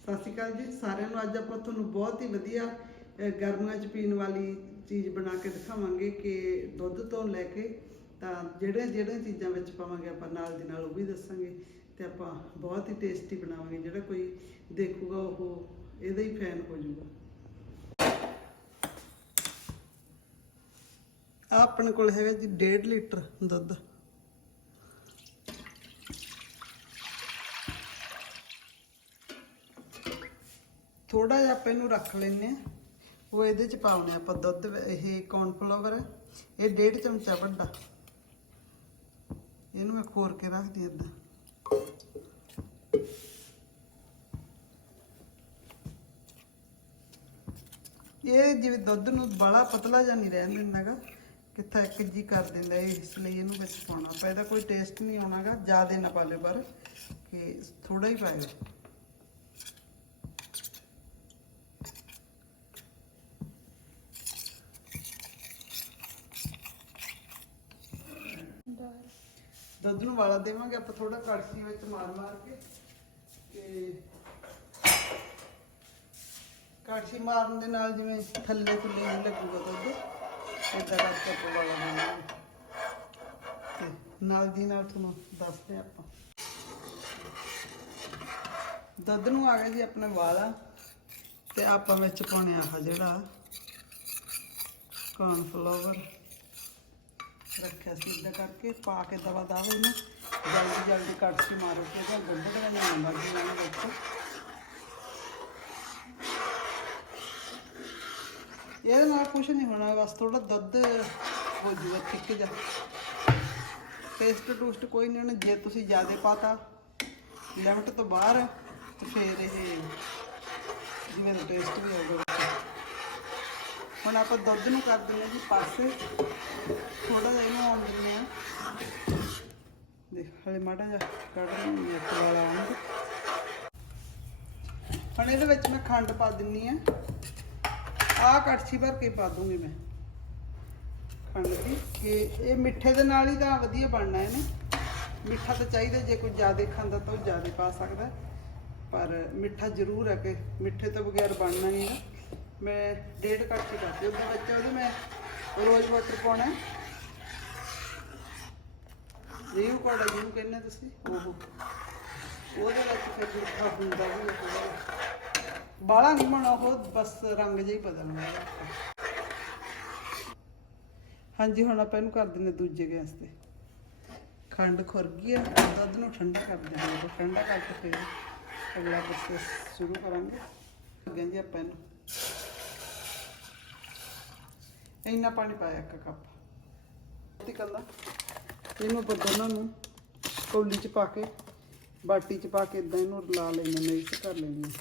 ਸਤਿ ਸ਼੍ਰੀ ਅਕਾਲ ਜੀ, ਸਾਰਿਆਂ ਨੂੰ ਅੱਜ ਆਪਾਂ ਤੁਹਾਨੂੰ ਬਹੁਤ ਹੀ ਵਧੀਆ ਗਰਮੀਆਂ 'ਚ ਪੀਣ ਵਾਲੀ ਚੀਜ਼ ਬਣਾ ਕੇ ਦਿਖਾਵਾਂਗੇ ਕਿ ਦੁੱਧ ਤੋਂ ਲੈ ਕੇ ਤਾਂ ਜਿਹੜੇ ਜਿਹੜੀਆਂ ਚੀਜ਼ਾਂ ਵਿੱਚ ਪਾਵਾਂਗੇ ਆਪਾਂ ਨਾਲ ਦੀ ਨਾਲ ਉਹ ਵੀ ਦੱਸਾਂਗੇ ਤੇ ਆਪਾਂ ਬਹੁਤ ਹੀ ਟੇਸਟੀ ਬਣਾਵਾਂਗੇ, ਜਿਹੜਾ ਕੋਈ ਦੇਖੂਗਾ ਉਹ ਇਹਦਾ ਹੀ ਫੈਨ ਹੋ ਜਾਊਗਾ। ਆਹ ਆਪਣੇ ਕੋਲ ਹੈਗਾ ਜੀ 1.5 ਲੀਟਰ ਦੁੱਧ। ਥੋੜਾ ਜਿਹਾ ਆਪਾਂ ਇਹਨੂੰ ਰੱਖ ਲੈਨੇ ਆ ਉਹ ਇਹਦੇ ਚ ਪਾਉਣੇ ਆਪਾਂ ਦੁੱਧ, ਇਹ ਕੌਰਨਫਲਾਵਰ ਹੈ ਇਹ ਡੇਢ ਚਮਚਾ ਵੱਡਾ। ਇਹਨੂੰ ਮੈਂ ਖੋਰ ਕੇ ਰੱਖਦੀ ਏਦਾਂ ਇਹ ਜਿਵੇਂ ਦੁੱਧ ਨੂੰ ਬੜਾ ਪਤਲਾ ਜਾਂ ਨਹੀਂ ਰਹਿਣ ਦਿੰਦਾਗਾ ਕਿੱਥਾ ਇੱਕ ਜੀ ਕਰ ਦਿੰਦਾ ਇਹ, ਇਸ ਲਈ ਇਹਨੂੰ ਵਿੱਚ ਪਾਉਣਾ। ਆਪਾਂ ਇਹਦਾ ਕੋਈ ਟੇਸਟ ਨਹੀਂ ਆਉਣਾਗਾ ਜ਼ਿਆਦਾ ਨਾ ਪਾ ਲਿਓ ਪਰ, ਕਿ ਥੋੜਾ ਹੀ ਪਾਇਓ ਦੁੱਧ ਨੂੰ ਵਾਲਾ ਦੇਵਾਂਗੇ, ਆਪਾਂ ਥੋੜਾ ਕੜਛੀ ਵਿੱਚ ਮਾਰ ਮਾਰ ਕੇ ਤੇ ਕੜਛੀ ਮਾਰਨ ਦੇ ਨਾਲ ਜਿਵੇਂ ਥੱਲੇ ਥੱਲੇ ਨਹੀਂ ਲੱਗੂਗਾ ਦੁੱਧ ਇਦਾਂ ਕਰਕੇ ਆਪਾਂ ਵਾਲਾ ਦੇਵਾਂਗੇ। ਤੇ ਨਾਲ ਦੀ ਨਾਲ ਤੁਹਾਨੂੰ ਦੱਸਦੇ ਹਾਂ ਆਪਾਂ। ਦੁੱਧ ਨੂੰ ਆ ਗਿਆ ਜੀ ਆਪਣੇ ਵਾਲਾ, ਤੇ ਆਪਾਂ ਵਿੱਚ ਪਾਉਣੇ ਆਹ ਜਿਹੜਾ ਕੌਰਨਫਲਾਵਰ ਰੱਖਿਆ ਸੀ। ਇਦਾਂ ਕਰਕੇ ਪਾ ਕੇ ਦਵਾ ਦਵਾ ਇਹਨੂੰ। ਜਲਦੀ ਜਲਦੀ ਕੜਛੀ ਮਾਰੋ ਕਿ ਇਹਦਾ ਗੰਢ ਦਾ ਨਹੀਂ ਆਉਂਦਾ ਜੀ ਇਹਨਾਂ ਵਿੱਚ। ਇਹਦੇ ਨਾਲ ਕੁਝ ਨਹੀਂ ਹੋਣਾ, ਬਸ ਥੋੜਾ ਦੁੱਧ ਹੋ ਜੂਗਾ ਥਿੱਕ ਜਾ ਟੇਸਟ ਟੂਸਟ ਕੋਈ ਨਹੀਂ ਹੋਣਾ, ਜੇ ਤੁਸੀਂ ਜ਼ਿਆਦਾ ਪਾਤਾ, ਲਿਮਟ ਤੋਂ ਬਾਹਰ, ਤੇ ਫਿਰ ਇਹ ਜਿਵੇਂ ਟੇਸਟ ਵੀ ਆਊਗਾ। ਹੁਣ ਆਪਾਂ ਦੁੱਧ ਨੂੰ ਕਰ ਦਿੰਦੇ ਹਾਂ ਜੀ ਪਾਸੇ। ਥੋੜਾ ਜਿਹਾ ਇਹਨੂੰ ਆਉਣ ਦਿੰਦੇ ਆ ਦੇਖ, ਹਲੇ ਮਾੜਾ ਜਿਹਾ ਕੱਢ ਲੈਂਦੇ ਇੱਕ ਵਾਲਾ ਆਉਣ ਹੁਣ ਇਹਦੇ ਵਿੱਚ ਮੈਂ ਖੰਡ ਪਾ ਦਿੰਨੀ ਆ ਆਹ ਕੜਛੀ ਭਰ ਕੇ ਪਾ ਦੂੰਗੀ ਮੈਂ। ਖੰਡ ਦੀ। ਕਿ ਇਹ ਮਿੱਠੇ ਦੇ ਨਾਲ ਹੀ ਤਾਂ ਵਧੀਆ ਬਣਨਾ ਇਹਨੇ ਮਿੱਠਾ ਤਾਂ ਚਾਹੀਦਾ, ਜੇ ਕੋਈ ਜ਼ਿਆਦਾ ਖਾਂਦਾ ਤਾਂ ਉਹ ਜ਼ਿਆਦਾ ਪਾ ਸਕਦਾ। ਪਰ ਮਿੱਠਾ ਜ਼ਰੂਰ ਹੈ ਕਿ ਮਿੱਠੇ ਤੋਂ ਬਗੈਰ ਬਣਨਾ ਨਹੀਂ ਹੈ ਮੈਂ ਡੇਢ ਕੜਛੀ ਕਰਦੀ ਉਹਦੇ ਵਿੱਚ ਉਹਦੇ ਮੈਂ ਰੋਜ਼ ਵਾਟਰ ਪਾਉਣਾ ਹੈ। ਰੀਵ ਕੋੜਾ ਜਿਹਨੂੰ ਕਹਿੰਦੇ ਤੁਸੀਂ, ਉਹ। ਉਹਦੇ ਵਿੱਚ ਫਿਰ ਮਿੱਠਾ ਹੁੰਦਾ ਵੀ ਹੈ ਥੋੜ੍ਹਾ। ਬਾਹਲਾ ਨਹੀਂ ਬਣਾ ਉਹ ਬਸ ਰੰਗ ਜਿਹਾ ਹੀ ਬਦਲਣਾ ਹਾਂਜੀ, ਹੁਣ ਆਪਾਂ ਇਹਨੂੰ ਕਰ ਦਿੰਦੇ ਦੂਜੇ ਗੈਸ ਤੇ। ਖੰਡ ਖੁਰ ਗਈ ਹੈ, ਦੁੱਧ ਨੂੰ ਠੰਡਾ ਕਰ ਦਿੰਦੇ ਹਾਂ ਠੰਡਾ ਕਰਕੇ ਫਿਰ ਅਗਲਾ ਪ੍ਰੋਸੈਸ ਸ਼ੁਰੂ ਕਰਾਂਗੇ। ਅੱਗੇ ਜੀ ਆਪਾਂ ਇਹਨੂੰ ਇੰਨਾ ਪਾਣੀ ਪਾਇਆ ਇੱਕ ਕੱਪ। ਤੇ ਕੱਲਾ ਇਹਨੂੰ ਆਪਾਂ ਨੂੰ ਕੌਲੀ ਚ ਪਾ ਕੇ, ਬਾਟੀ ਚ ਪਾ ਕੇ ਇਦਾਂ ਇਹਨੂੰ ਰਲਾ ਲੈਣਾ ਮਿਕਸ ਕਰ ਲੈਣੀ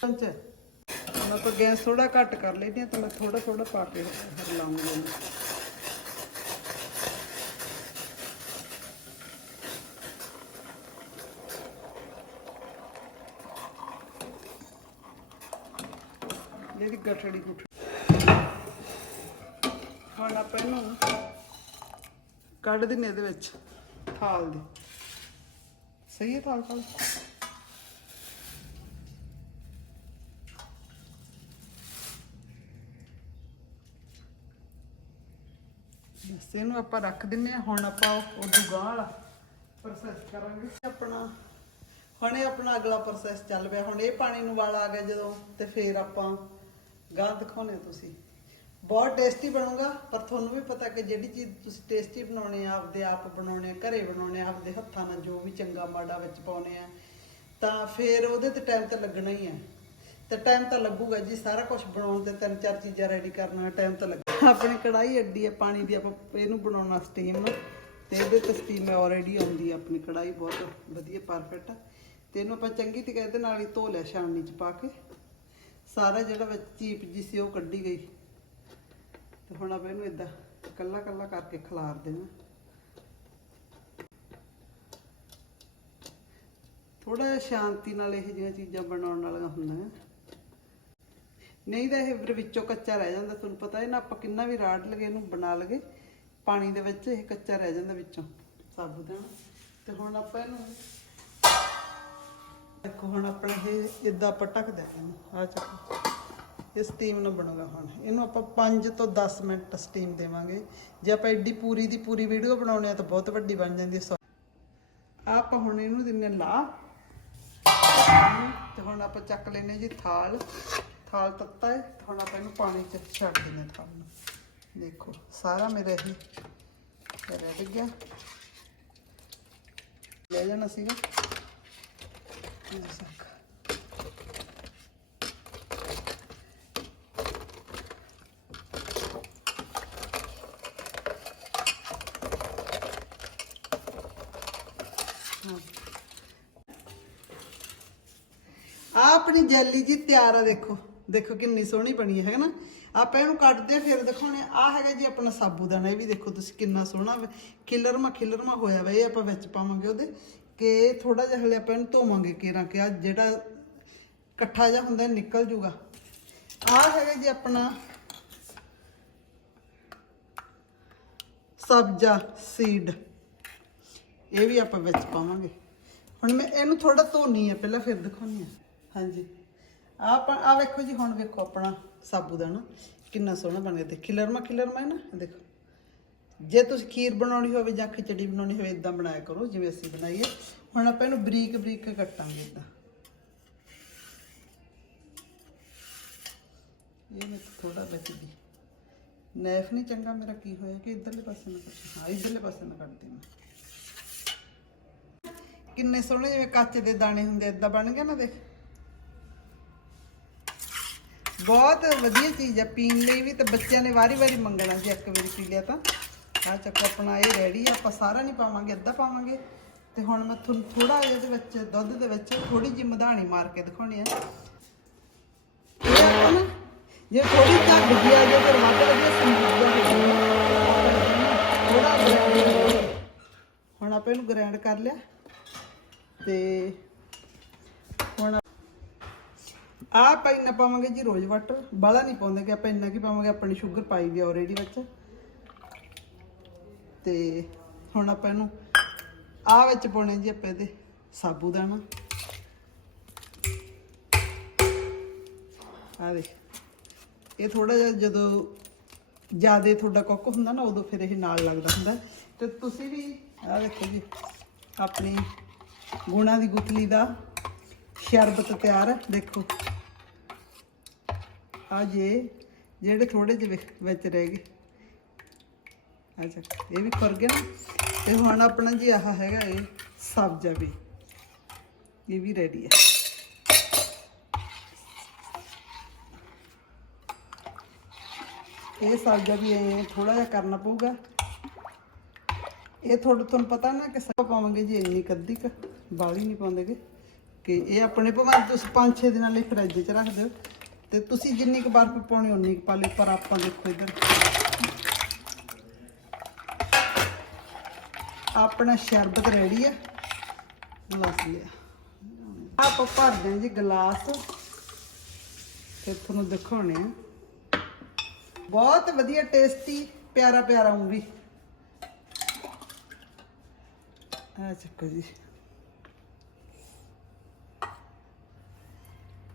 ਪੰਚ ਹੁਣ ਆਪਾਂ ਗੈਸ ਥੋੜਾ ਘੱਟ ਕਰ ਲੈਂਦੀ ਹਾਂ ਤਾਂ ਮੈਂ ਥੋੜਾ ਥੋੜਾ ਪਾ ਕੇ ਰਲਾਉਂਗੀ। ਇਹਨੂੰ ਗਠੜੀ ਗੁੱਠ ਹੁਣ ਆਪਾਂ ਇਹਨੂੰ ਕੱਢ ਦਿੰਨੇ ਇਹਦੇ ਵਿੱਚ, ਥਾਲ ਦੇ। ਸਹੀ ਹੈ ਥਾਲ ਥਾਲ? ਬਸ ਇਹਨੂੰ ਆਪਾਂ ਰੱਖ ਦਿੰਨੇ ਆ, ਹੁਣ ਆਪਾਂ ਉਹ ਦੁਗਾਹ ਵਾਲਾ ਪ੍ਰੋਸੈਸ ਕਰਾਂਗੇ। ਆਪਣਾ ਹੁਣ ਇਹ ਆਪਣਾ ਅਗਲਾ ਪ੍ਰੋਸੈਸ ਚੱਲ ਪਿਆ। ਹੁਣ ਇਹ ਪਾਣੀ ਨੂੰ ਵਾਲਾ ਆ ਗਿਆ ਜਦੋਂ, ਤੇ ਫੇਰ ਆਪਾਂ ਗਾਂ ਦਿਖਾਉਣੇ ਆ ਤੁਸੀਂ। ਬਹੁਤ ਟੇਸਟੀ ਬਣੂਗਾ, ਪਰ ਤੁਹਾਨੂੰ ਵੀ ਪਤਾ ਕਿ ਜਿਹੜੀ ਚੀਜ਼ ਤੁਸੀਂ ਟੇਸਟੀ ਬਣਾਉਣੇ ਆ, ਆਪਦੇ ਆਪ ਬਣਾਉਣੇ ਆ ਘਰੇ ਬਣਾਉਣੇ, ਆਪਦੇ ਹੱਥਾਂ ਨਾਲ ਜੋ ਵੀ ਚੰਗਾ ਮਾੜਾ ਵਿੱਚ ਪਾਉਣੇ ਆ, ਤਾਂ ਫਿਰ ਉਹਦੇ ਤੇ ਟਾਈਮ ਤਾਂ ਲੱਗਣਾ ਹੀ ਆ। ਤੇ ਟਾਈਮ ਤਾਂ ਲੱਗੂਗਾ ਜੀ, ਸਾਰਾ ਕੁਝ ਬਣਾਉਣ ਤੇ ਤਿੰਨ ਚਾਰ ਚੀਜ਼ਾਂ ਰੈਡੀ ਕਰਨਾ ਟਾਈਮ ਤਾਂ ਲੱਗ ਆਪਣੀ ਕੜਾਈ ਅੱਡੀ ਹੈ ਪਾਣੀ ਦੀ, ਆਪਾਂ ਇਹਨੂੰ ਬਣਾਉਣਾ ਸਟੀਮ ਨੂੰ ਤੇ ਇਹਦੇ ਤੇ ਸਟੀਮ ਆਲਰੇਡੀ ਆਉਂਦੀ ਆ ਆਪਣੀ ਕੜਾਈ ਬਹੁਤ ਵਧੀਆ ਪਰਫੈਕਟ ਤੇ ਇਹਨੂੰ ਆਪਾਂ ਚੰਗੀ ਤੇ ਇਹਦੇ ਨਾਲ ਹੀ ਧੋ ਲਿਆ ਛਾਣਨੀ ਚ ਪਾ ਕੇ। ਸਾਰਾ ਜਿਹੜਾ ਵਿੱਚ ਚੀਪ ਜੀ ਸੀ, ਉਹ ਕੱਢੀ ਗਈ। ਤੇ ਹੁਣ ਆਪਾਂ ਇਹਨੂੰ ਇਦਾਂ ਕੱਲਾ ਕੱਲਾ ਕਰਕੇ ਖਿਲਾਰ ਦੇਣਾ। ਥੋੜਾ ਜਿਹਾ ਸ਼ਾਂਤੀ ਨਾਲ ਇਹ ਜਿਹੀਆਂ ਚੀਜ਼ਾਂ ਬਣਾਉਣ ਵਾਲੀਆਂ ਹੁੰਦੀਆਂ। ਨਹੀਂ ਤਾਂ ਇਹ ਫਿਰ ਵਿੱਚੋਂ ਕੱਚਾ ਰਹਿ ਜਾਂਦਾ, ਤੁਹਾਨੂੰ ਪਤਾ ਹੈ ਨਾ ਆਪਾਂ ਕਿੰਨਾ ਵੀ ਰਾੜ ਲਗੇ, ਇਹਨੂੰ ਬਣਾ ਲਗੇ, ਪਾਣੀ ਦੇ ਵਿੱਚ ਇਹ ਕੱਚਾ ਰਹਿ ਜਾਂਦਾ ਵਿੱਚੋਂ। ਸਾਬੂਦਾਨਾ ਤੇ ਹੁਣ ਆਪਾਂ ਇਹਨੂੰ ਦੇਖੋ ਹੁਣ ਆਪਣਾ ਇਹ ਇਦਾਂ ਆਪਾਂ ਢੱਕ ਦਿਆਂਗੇ ਆ ਚੱਕੋ ਇਹ ਸਟੀਮ ਨਾਲ ਬਣੂਗਾ ਹੁਣ। ਇਹਨੂੰ ਆਪਾਂ 5 ਤੋਂ 10 ਮਿੰਟ ਸਟੀਮ ਦੇਵਾਂਗੇ। ਜੇ ਆਪਾਂ ਐਡੀ ਪੂਰੀ ਦੀ ਪੂਰੀ ਵੀਡੀਓ ਬਣਾਉਣੀ ਆ ਤਾਂ ਬਹੁਤ ਵੱਡੀ ਬਣ ਜਾਂਦੀ ਹੈ। ਆਹ ਆਪਾਂ ਹੁਣ ਇਹਨੂੰ ਦਿੰਨੇ ਲਾ ਤੇ ਹੁਣ ਆਪਾਂ ਚੱਕ ਲੈਨੇ ਜੀ ਥਾਲ। ਥਾਲ ਤੱਤਾ ਹੈ। ਹੁਣ ਆਪਾਂ ਇਹਨੂੰ ਪਾਣੀ ਚ ਛੱਡ ਦਿੰਨੇ ਥਾਲ ਨੂੰ। ਦੇਖੋ, ਸਾਰਾ ਮੇਰਾ ਇਹ ਰਹਿ ਗਿਆ। ਲੈ ਜਾਣਾ ਸੀਗਾ। ਇਹ ਆ ਆਪਣੀ ਜੈਲੀ ਜੀ ਤਿਆਰ ਆ ਦੇਖੋ। ਦੇਖੋ ਕਿੰਨੀ ਸੋਹਣੀ ਬਣੀ ਹੈ ਨਾ ਆਪਾਂ ਇਹਨੂੰ ਕੱਟਦੇ ਆ, ਫਿਰ ਦਿਖਾਉਣੇ ਆ। ਹੈਗਾ ਜੀ ਆਪਣਾ ਸਾਬੂ ਦਾਣਾ ਇਹ ਵੀ ਦੇਖੋ ਤੁਸੀਂ ਕਿੰਨਾ ਸੋਹਣਾ ਖਿਲਰਮਾ ਖਿਲਰਮਾ ਹੋਇਆ ਵਾ ਇਹ ਆਪਾਂ ਵਿੱਚ ਪਾਵਾਂਗੇ ਉਹਦੇ। ਕਿ ਥੋੜਾ ਜਿਹਾ ਹਲੇ ਆਪਾਂ ਇਹਨੂੰ ਧੋਵਾਂਗੇ ਕੇਰਾਂ ਕਿ ਆ ਜਿਹੜਾ ਇਕੱਠਾ ਜਿਹਾ ਹੁੰਦਾ ਨਿਕਲ ਜੂਗਾ। ਆ ਹੈਗਾ ਜੀ ਆਪਣਾ ਸਬਜ਼ਾ ਸੀਡ ਇਹ ਵੀ ਆਪਾਂ ਵਿੱਚ ਪਾਵਾਂਗੇ। ਹੁਣ ਮੈਂ ਇਹਨੂੰ ਥੋੜਾ ਧੋਣੀ ਹੈ ਪਹਿਲਾਂ ਫਿਰ ਦਿਖਾਉਣੀ ਹੈ ਹਾਂਜੀ। ਆਹ ਆਪਾਂ ਆ ਵੇਖੋ ਜੀ, ਹੁਣ ਵੇਖੋ ਆਪਣਾ ਸਾਬੂ ਸਾਬੂਦਾਨਾ ਕਿੰਨਾ ਸੋਹਣਾ ਬਣ ਗਿਆ। ਤੇ ਖਿਲਰਮਾ ਖਿਲਰਮਾ ਹੈ ਨਾ ਦੇਖੋ। ਜੇ ਤੁਸੀਂ ਖੀਰ ਬਣਾਉਣੀ ਹੋਵੇ ਜਾਂ ਖਿਚੜੀ ਬਣਾਉਣੀ ਹੋਵੇ ਇਦਾਂ ਬਣਾਇਆ ਕਰੋ, ਜਿਵੇਂ ਅਸੀਂ ਬਣਾਈਏ। ਹੁਣ ਆਪਾਂ ਇਹਨੂੰ ਬਰੀਕ ਬਰੀਕ ਕੱਟਾਂਗੇ ਇਦਾਂ ਇਹ ਮੈਂ ਥੋੜਾ ਵਿੱਚ ਨਾਈਫ ਨਹੀਂ ਚੰਗਾ ਮੇਰਾ ਕੀ ਹੋਇਆ ਕਿ ਇਧਰਲੇ ਪਾਸੇ ਨਾ ਕੱਟ ਹਾਂ, ਇਧਰਲੇ ਪਾਸੇ ਨਾ ਕੱਟਦੀ ਮੈਂ ਕਿੰਨੇ ਸੋਹਣੇ ਜਿਵੇਂ ਕੱਚ ਦੇ ਦਾਣੇ ਹੁੰਦੇ, ਏਦਾਂ ਬਣ ਗਿਆ ਨਾ ਦੇਖ। ਬਹੁਤ ਵਧੀਆ ਚੀਜ਼ ਹੈ, ਪੀਣ ਲਈ ਵੀ ਤੇ ਬੱਚਿਆਂ ਨੇ ਵਾਰੀ-ਵਾਰੀ ਮੰਗਣਾ ਜੇ ਇੱਕ ਵਾਰੀ ਪੀ ਲਿਆ ਤਾਂ। ਆ ਚੱਕ ਆਪਣਾ ਇਹ ਰੈਡੀ ਆ, ਆਪਾਂ ਸਾਰਾ ਨਹੀਂ ਪਾਵਾਂਗੇ, ਅੱਧਾ ਪਾਵਾਂਗੇ। ਤੇ ਹੁਣ ਮੈਂ ਤੁਹਾਨੂੰ ਥੋੜਾ ਇਹਦੇ ਵਿੱਚ, ਦੁੱਧ ਦੇ ਵਿੱਚ ਥੋੜੀ ਜਿਹੀ ਮਧਾਣੀ ਮਾਰ ਕੇ ਦਿਖਾਉਣੀ ਆ। ਜੇ ਥੋੜੀ ਤਾਂ ਵਧੀਆ ਜੇ, ਫਿਰ ਵੱਧ ਵਧੀਆ ਸਮਝਦਾ ਥੋੜਾ ਹੁਣ ਆਪਾਂ ਇਹਨੂੰ ਗ੍ਰਾਈਂਡ ਕਰ ਲਿਆ। ਤੇ ਹੁਣ ਆ ਆਪਾਂ ਇੰਨਾ ਪਾਵਾਂਗੇ ਜੀ ਰੋਜ਼ ਵਾਟਰ ਬਾਲਾ ਨਹੀਂ ਪਾਉਂਦੇ ਕਿ ਆਪਾਂ ਇੰਨਾ ਕੀ ਪਾਵਾਂਗੇ ਆਪਣੀ ਸ਼ੂਗਰ ਪਾਈ ਵੀ ਆਲਰੇਡੀ ਵਿੱਚ। ਤੇ ਹੁਣ ਆਪਾਂ ਇਹਨੂੰ ਆ ਵਿੱਚ ਪਾਉਣੇ ਜੀ ਆਪਾਂ ਇਹਦੇ ਸਾਬੂਦਾਨਾ ਆ ਦੇਖ। ਇਹ ਥੋੜਾ ਜਿਹਾ ਜਦੋਂ ਜਿਆਦੇ ਤੁਹਾਡਾ ਕੁੱਕ ਹੁੰਦਾ ਨਾ, ਉਦੋਂ ਫਿਰ ਇਹ ਨਾਲ ਲੱਗਦਾ ਹੁੰਦਾ। ਹੈ। ਤੇ ਤੁਸੀਂ ਵੀ ਆ ਦੇਖੋ ਜੀ, ਆਪਣੀ ਗੁਣਾ ਦੀ ਗੁਤਲੀ ਦਾ ਸ਼ਰਬਤ ਤਿਆਰ ਹੈ ਦੇਖੋ। ਆ ਜੇ ਜਿਹੜੇ ਥੋੜੇ ਜਿਹੇ ਵਿੱਚ ਰਹਿ ਗਏ। ਅੱਛਾ ਇਹ ਵੀ ਖੁਰ ਗਿਆ ਨਾ। ਤੇ ਹੁਣ ਆਪਣਾ ਜੀ ਆਹ ਹੈਗਾ ਇਹ ਸਬਜ਼ਾ ਵੀ। ਇਹ ਵੀ ਰੈਡੀ ਹੈ ਇਹ ਸਬਜ਼ਾ ਵੀ ਇਹ ਥੋੜਾ ਜਿਹਾ ਕਰਨਾ ਪਊਗਾ। ਇਹ ਥੋੜਾ ਤੁਹਾਨੂੰ ਪਤਾ ਨਾ ਕਿ ਸਭ ਪਾਵਾਂਗੇ ਜੀ ਇੰਨੀ ਕੱਦੀ ਕ, ਬਾਲੀ ਨਹੀਂ ਪਾਉਂਦੇਗੇ ਕਿ ਇਹ ਆਪਣੇ ਭਾਵੇਂ ਤੁਸੀਂ 5-6 ਦਿਨਾਂ ਲਈ ਫਰਿੱਜ 'ਚ ਰੱਖ ਦਿਓ। ਤੇ ਤੁਸੀਂ ਜਿੰਨੀ ਕੁ ਬਰਫ਼ ਪਾਉਣੀ ਉਨੀ ਕੁ ਪਾ ਲਈ ਪਰ ਆਪਾਂ ਦੇਖੋ ਇਧਰ ਆਪਣਾ ਸ਼ਰਬਤ ਰੈਡੀ ਆ। ਗਲਾਸ ਲਿਆ ਆਪਾਂ ਭਰਦੇ ਹਾਂ ਜੀ ਗਲਾਸ। ਤੇ ਤੁਹਾਨੂੰ ਦਿਖਾਉਣੇ ਆ। ਬਹੁਤ ਵਧੀਆ ਟੇਸਟੀ ਪਿਆਰਾ ਪਿਆਰਾ ਉਹ ਵੀ। ਆ ਚੱਕੋ ਜੀ।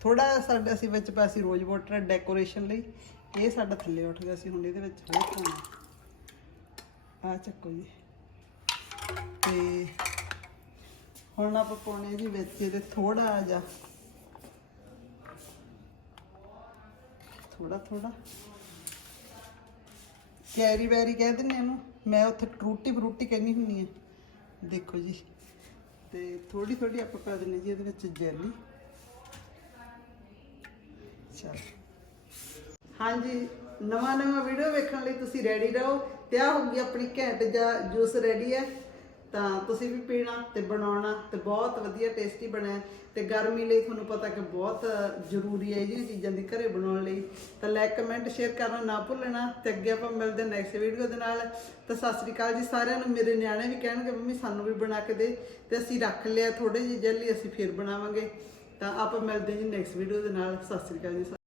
ਥੋੜਾ ਸਾਡਾ ਅਸੀਂ ਵਿੱਚ ਪਾਸੀ ਰੋਜ਼ ਵਾਟਰ ਡੈਕੋਰੇਸ਼ਨ ਲਈ। ਇਹ ਸਾਡਾ ਥੱਲੇ ਉੱਠ ਗਿਆ ਸੀ, ਹੁਣ ਇਹਦੇ ਵਿੱਚ ਹੋਰ ਪਾਉਣਾ। ਆ ਚੱਕੋ ਜੀ। ਹੁਣ ਆਪਾਂ ਪਾਉਣੇ ਜੀ ਵਿੱਚ ਇਹਦੇ ਥੋੜਾ ਜਿਹਾ। ਥੋੜਾ ਥੋੜਾ ਕੈਰੀ ਬੈਰੀ ਕਹਿ ਦਿੰਦੇ ਇਹਨੂੰ। ਮੈਂ ਉੱਥੇ ਟਰੂਟੀ ਫਰੂਟੀ ਕਹਿੰਦੀ ਹੁੰਦੀ ਆ। ਦੇਖੋ ਜੀ। ਤੇ ਥੋੜੀ ਥੋੜੀ ਆਪਾਂ ਪਾ ਦਿੰਦੇ ਜੀ ਇਹਦੇ ਵਿੱਚ ਜੈਲੀ। ਚਲ। ਹਾਂਜੀ ਨਵਾਂ ਨਵਾਂ ਵੀਡੀਓ ਵੇਖਣ ਲਈ ਤੁਸੀਂ ਰੈਡੀ ਰਹੋ। ਤੇ ਆ ਹੋ ਗਈ ਆਪਣੀ ਘੈਂਟ ਜਾਂ ਜੂਸ ਰੈਡੀ ਹੈ। ਤਾਂ ਤੁਸੀਂ ਵੀ ਪੀਣਾ ਤੇ ਬਣਾਉਣਾ ਤੇ ਬਹੁਤ ਵਧੀਆ ਟੇਸਟੀ ਬਣਿਆ ਤੇ ਗਰਮੀ ਲਈ ਤੁਹਾਨੂੰ ਪਤਾ ਕਿ ਬਹੁਤ ਜ਼ਰੂਰੀ ਹੈ ਇਹ ਚੀਜ਼ਾਂ ਦੀ ਘਰੇ ਬਣਾਉਣ ਲਈ। ਤਾਂ ਲਾਈਕ ਕਮੈਂਟ ਸ਼ੇਅਰ ਕਰਨਾ ਨਾ ਭੁੱਲਣਾ ਤੇ ਅੱਗੇ ਆਪਾਂ ਮਿਲਦੇ ਨੈਕਸਟ ਵੀਡੀਓ ਦੇ ਨਾਲ। ਤਾਂ ਸਤਿ ਸ੍ਰੀ ਅਕਾਲ ਜੀ, ਸਾਰਿਆਂ ਨੂੰ ਮੇਰੇ ਨਿਆਣੇ ਵੀ ਕਹਿਣਗੇ, ਮੰਮੀ, ਸਾਨੂੰ ਵੀ ਬਣਾ ਕੇ ਦੇ ਤੇ ਅਸੀਂ ਰੱਖ ਲਿਆ ਥੋੜੇ ਜਿਹੇ ਜੈਲੀ ਅਸੀਂ ਫੇਰ ਬਣਾਵਾਂਗੇ। ਤਾਂ ਆਪਾਂ ਮਿਲਦੇ ਜੀ ਨੈਕਸਟ ਵੀਡੀਓ ਦੇ ਨਾਲ। ਸਤਿ ਸ੍ਰੀ ਅਕਾਲ ਜੀ